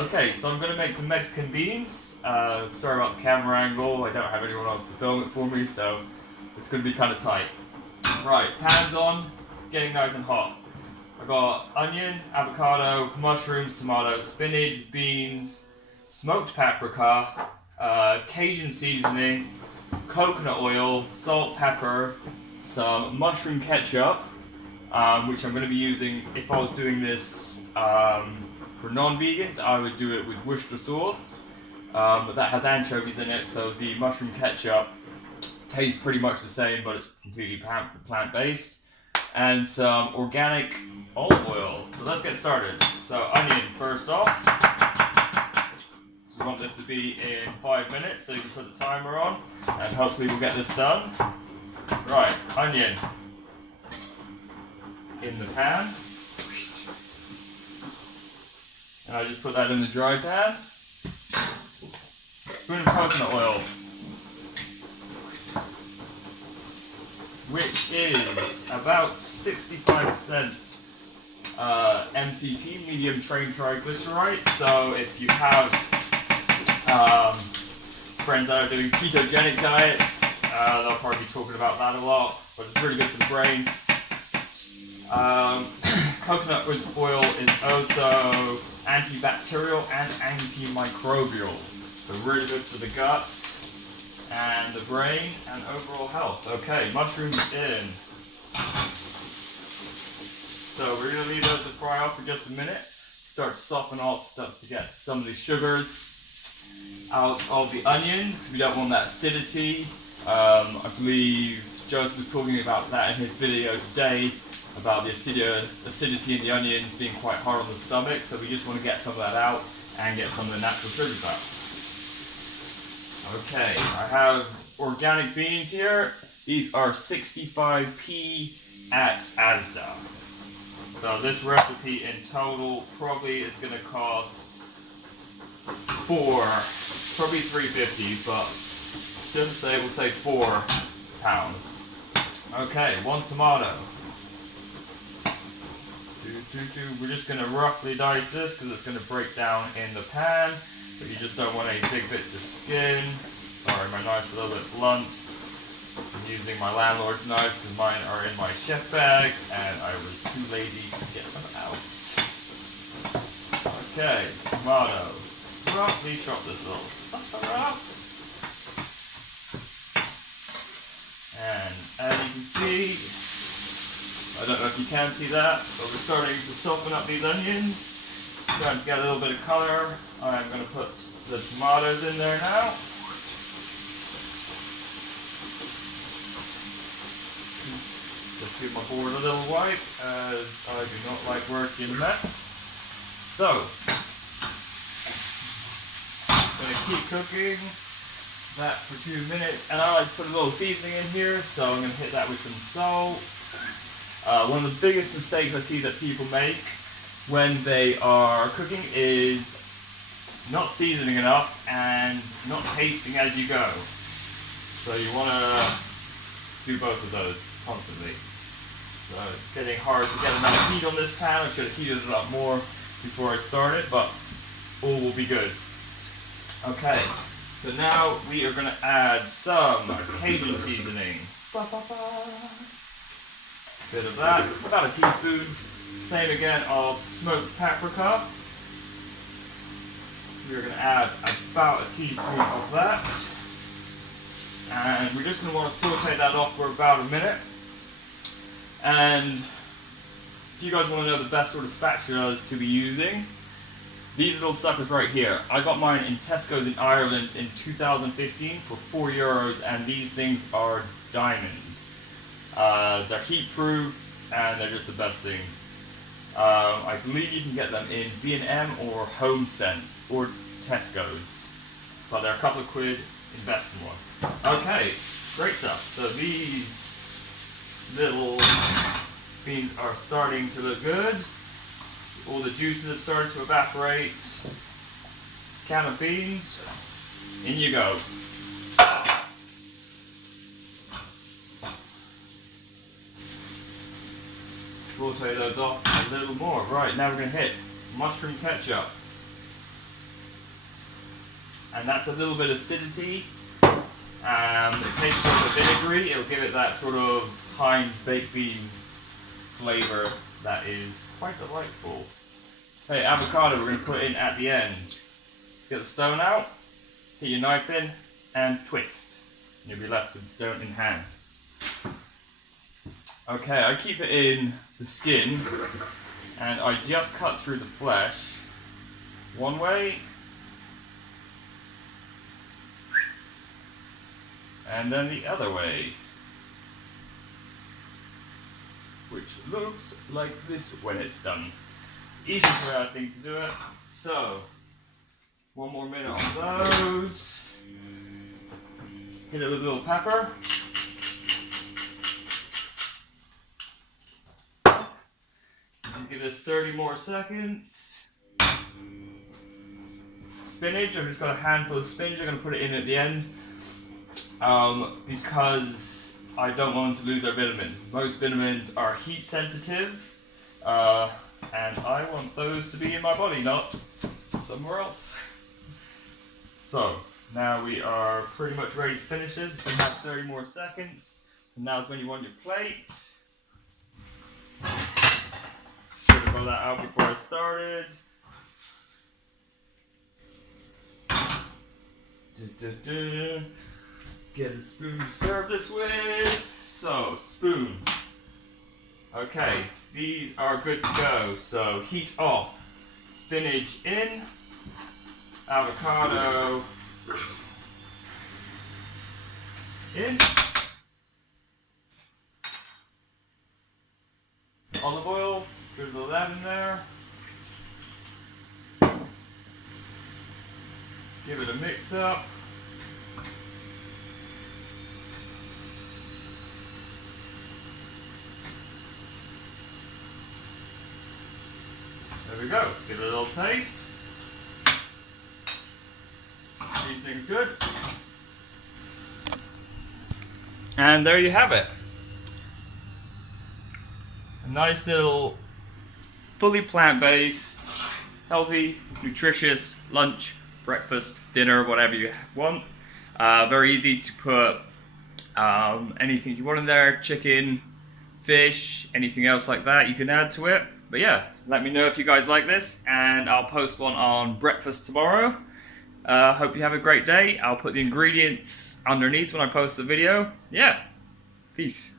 Okay, so I'm gonna make some Mexican beans. Sorry about the camera angle. I don't have anyone else to film it for me, so it's gonna be kind of tight. Right, pan's on, getting nice and hot. I got onion, avocado, mushrooms, tomatoes, spinach, beans, smoked paprika, Cajun seasoning, coconut oil, salt, pepper, some mushroom ketchup, which I'm going to be using if I was doing this for non-vegans. I would do it with Worcester sauce, but that has anchovies in it, so the mushroom ketchup tastes pretty much the same, but it's completely plant-based. And some organic olive oil. So let's get started. So onion first off. So we want this to be in 5 minutes, so you can put the timer on, and hopefully we'll get this done. Right, onion in the pan. And I just put that in the dry pan. Spoon of coconut oil, which is about 65% MCT, medium chain triglycerides. So if you have friends that are doing ketogenic diets, they'll probably be talking about that a lot, but it's really good for the brain. Coconut oil is also antibacterial and antimicrobial, so really good for the gut and the brain and overall health. Okay, mushrooms in. So we're going to leave those to fry off for just a minute. Start to soften off stuff to get some of the sugars out of the onions. We don't want that acidity. I believe Joseph was talking about that in his video today, about the acidity in the onions being quite hard on the stomach. So we just want to get some of that out and get some of the natural sugars out. Okay, I have organic beans here. These are 65p at Asda. So this recipe in total probably is going to cost probably $3.50, but just to say, we'll say £4. Okay, 1 tomato. We're just going to roughly dice this because it's going to break down in the pan. But you just don't want any big bits of skin. Sorry, my knife's a little bit blunt. I'm using my landlord's knife because mine are in my chef bag and I was too lazy to get them out. Okay, tomato. Roughly chop this little sucker up. And as you can see, I don't know if you can see that, but we're starting to soften up these onions. Starting to get a little bit of color. I'm going to put the tomatoes in there now. Just give my board a little wipe, as I do not like working in a mess. So, I'm going to keep cooking that for 2 minutes. And I like to put a little seasoning in here, so I'm going to hit that with some salt. One of the biggest mistakes I see that people make when they are cooking is not seasoning enough and not tasting as you go. So you want to do both of those constantly. So it's getting hard to get enough heat on this pan. I should have heated it up more before I started, but all will be good. Okay, so now we are going to add some Cajun seasoning. Bit of that, about a teaspoon. Same again of smoked paprika. We're going to add about a teaspoon of that. And we're just going to want to saute that off for about a minute. And if you guys want to know the best sort of spatulas to be using, these little suckers right here. I got mine in Tesco's in Ireland in 2015 for €4, and these things are diamond. They're heat proof and they're just the best things. I believe you can get them in B&M or Home Sense or Tesco's, but they're a couple of quid. Invest in one. Okay, great stuff. So these little beans are starting to look good. All the juices have started to evaporate. Can of beans, in you go. Saute those off a little more. Right, now we're going to hit mushroom ketchup. and that's a little bit of acidity. It tastes sort of vinegary. It'll give it that sort of Heinz baked bean flavor that is quite delightful. Okay, avocado we're going to put in at the end. Get the stone out, get your knife in, and twist. And you'll be left with the stone in hand. Okay, I keep it in the skin, and I just cut through the flesh one way, and then the other way, which looks like this when it's done. Easy for I think to do it. So, one more minute on those. Hit it with a little pepper. Give this 30 more seconds. Spinach, I've just got a handful of spinach. I'm going to put it in at the end because I don't want them to lose their vitamin. Most vitamins are heat sensitive, and I want those to be in my body, not somewhere else. So, now we are pretty much ready to finish this. It's going to have 30 more seconds. So now is when you want your plate. Should have got that out before I started. Get a spoon to serve this with. So, spoon. Okay, these are good to go. So, heat off. Spinach in. Avocado in. Olive oil. Drizzle that in there. Give it a mix up. There we go. Give it a little taste. Seasoning's good. And there you have it. A nice little, fully plant-based, healthy, nutritious lunch, breakfast, dinner, whatever you want. Very easy to put anything you want in there, chicken, fish, anything else like that you can add to it. But yeah, let me know if you guys like this, and I'll post one on breakfast tomorrow. Hope you have a great day. I'll put the ingredients underneath when I post the video. Yeah, peace.